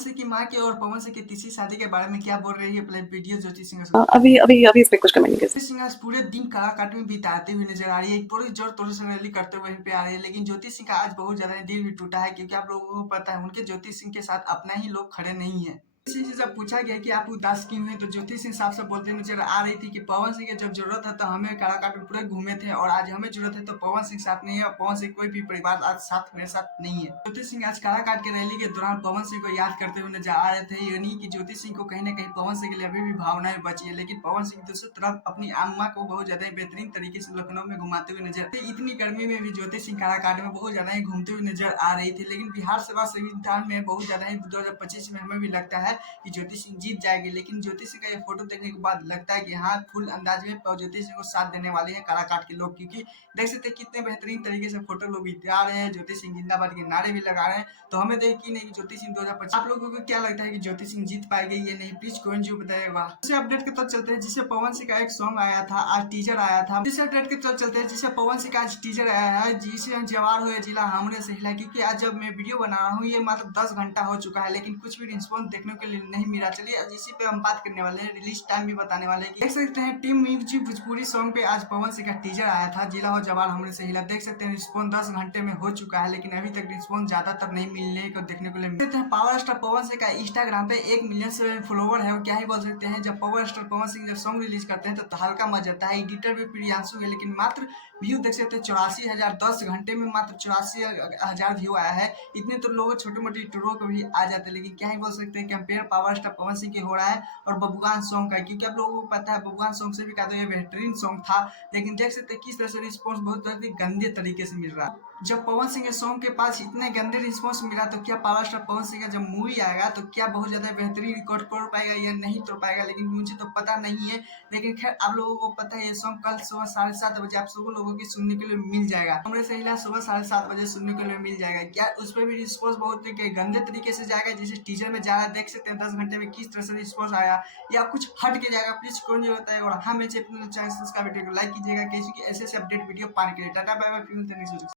सिंह की माँ के और पवन सिंह की तीसरी शादी के बारे में क्या बोल रही है पहले वीडियो ज्योति सिंह अभी अभी अभी इस पे कुछ कमेंट नहीं कर ज्योति सिंह आज पूरे दिन काराकाट में बिताते हुए नजर आ रही है। पूरी जोर तोर से रैली करते हुए वहीं पे आ रही है, लेकिन ज्योति सिंह का आज बहुत ज्यादा दिल भी टूटा है, क्योंकि आप लोगों को पता है उनके ज्योति सिंह के साथ अपना ही लोग खड़े नहीं है। इसी से जब पूछा गया कि आप उदास क्यों हैं, तो ज्योति सिंह साफ साफ बोलते नजर आ रही थी कि पवन सिंह की जब जरूरत है तो हमें काराकाट में पूरे घूमे थे, और आज हमें जरूरत है तो पवन सिंह साथ नहीं है, और पवन सिंह कोई भी परिवार आज साथ मेरे साथ नहीं है। ज्योति सिंह आज काराकाट के रैली के दौरान पवन सिंह को याद करते हुए नजर आ रहे थे, यानी कि ज्योति सिंह को कहीं ना कहीं पवन सिंह के लिए अभी भी भावनाएं बची है। लेकिन पवन सिंह दूसरी तरफ अपनी अम्मा को बहुत ज्यादा बेहतरीन तरीके से लखनऊ में घुमाते हुए नजर, इतनी गर्मी में भी ज्योति सिंह काराकाट में बहुत ज्यादा ही घूमते हुए नजर आ रही थी। लेकिन बिहार सेवा संविधान में बहुत ज्यादा ही 2025 में हमें भी लगता है कि ज्योति सिंह जीत जाएगी, लेकिन ज्योति सिंह का ये फोटो देखने के बाद लगता है कि हाँ, फुल अंदाज में ज्योति सिंह को साथ देने वाले हैं काराकाट के लोग, क्योंकि देख सकते हैं कितने बेहतरीन तरीके से फोटो लोग खिंचा रहे हैं, ज्योति सिंह जिंदाबाद के नारे भी लगा रहे हैं। तो हमें देखिए नहीं कि ज्योति सिंह 2025, आप लोगों को क्या लगता है कि ज्योति सिंह जीत पाएगी या नहीं, प्लीज कमेंट जो बताएगा। इसे अपडेट के तरफ चलते हैं जिसे पवन सिंह का एक सॉन्ग आया था, आज टीजर आया था। इसे अपडेट के तरफ चलते हैं जिसे पवन सिंह का आज टीजर आया है, जिसे जवार हो जिला हमरे से हिला, क्योंकि आज जब मैं वीडियो बना रहा हूँ ये मात्र 10 घंटा हो चुका है, लेकिन कुछ भी रिस्पॉन्स देखने के लिए नहीं मिला। चलिए आज इसी पे हम बात करने वाले हैं, रिलीज टाइम भी बताने वाले हैं। देख सकते हैं टीम म्यूजिक भोजपुरी सॉन्ग पे आज पवन सिंह का टीजर आया था, जिला हो जवार हमरे से हिला। देख सकते हैं रिस्पॉन्स 10 घंटे में हो चुका है, लेकिन अभी तक रिस्पॉन्स ज्यादातर नहीं मिलने को देखने को मिलते हैं। पावर स्टार पवन सिंह का इंस्टाग्राम पे 1 मिलियन से फॉलोवर है, और क्या ही बोल सकते हैं, जब पावर स्टार पवन सिंह जब सॉन्ग रिलीज करते हैं तो हल्का मजा आता है। एडिटर भी प्रियांशु है, लेकिन मात्र व्यू देख सकते हैं 84,000, 10 घंटे में मात्र 84,000 व्यू आया है। इतने तो लोग छोटे मोटे यूट्यूबरों को भी आ जाते हैं, लेकिन क्या ही बोल सकते हैं, compare power star Pawan Singh के हो रहा है और बबुआन सॉन्ग का, क्योंकि आप लोगों को पता है बबुआन सॉन्ग से भी कहते हैं बेहतरीन सॉन्ग था, लेकिन देख सकते हैं किस तरह से रिस्पॉन्स बहुत गंदे तरीके से मिल रहा है। जब पवन सिंह के सॉन्ग के पास इतने गंदे रिस्पॉन्स मिला, तो क्या पावर स्टार पवन सिंह का जब मूवी आएगा तो क्या बहुत ज्यादा बेहतरीन रिकॉर्ड तोड़ पाएगा या नहीं तोड़ पाएगा, लेकिन मुझे तो पता नहीं है। लेकिन खैर आप लोगों को पता है ये सॉन्ग कल सुबह 7:30 बजे आप सब लोगों की सुनने के लिए मिल जाएगा। हमरे से हिला सुबह 7:30 बजे सुनने के लिए मिल जाएगा। क्या उस पर भी रिस्पॉन्स बहुत गंदे तरीके से जाएगा, जैसे टीजर में जा रहा है, देख सकते हैं 10 घंटे में किस तरह से रिस्पॉन्स आया, या कुछ हट के जाएगा, प्लीज कौन जो बताएगा। और हाँ, मेरे चैनल सब्सक्राइब वीडियो को लाइक कीजिएगा, कैसे ऐसे अपडेट वीडियो पाने के लिए। Tata bye bye.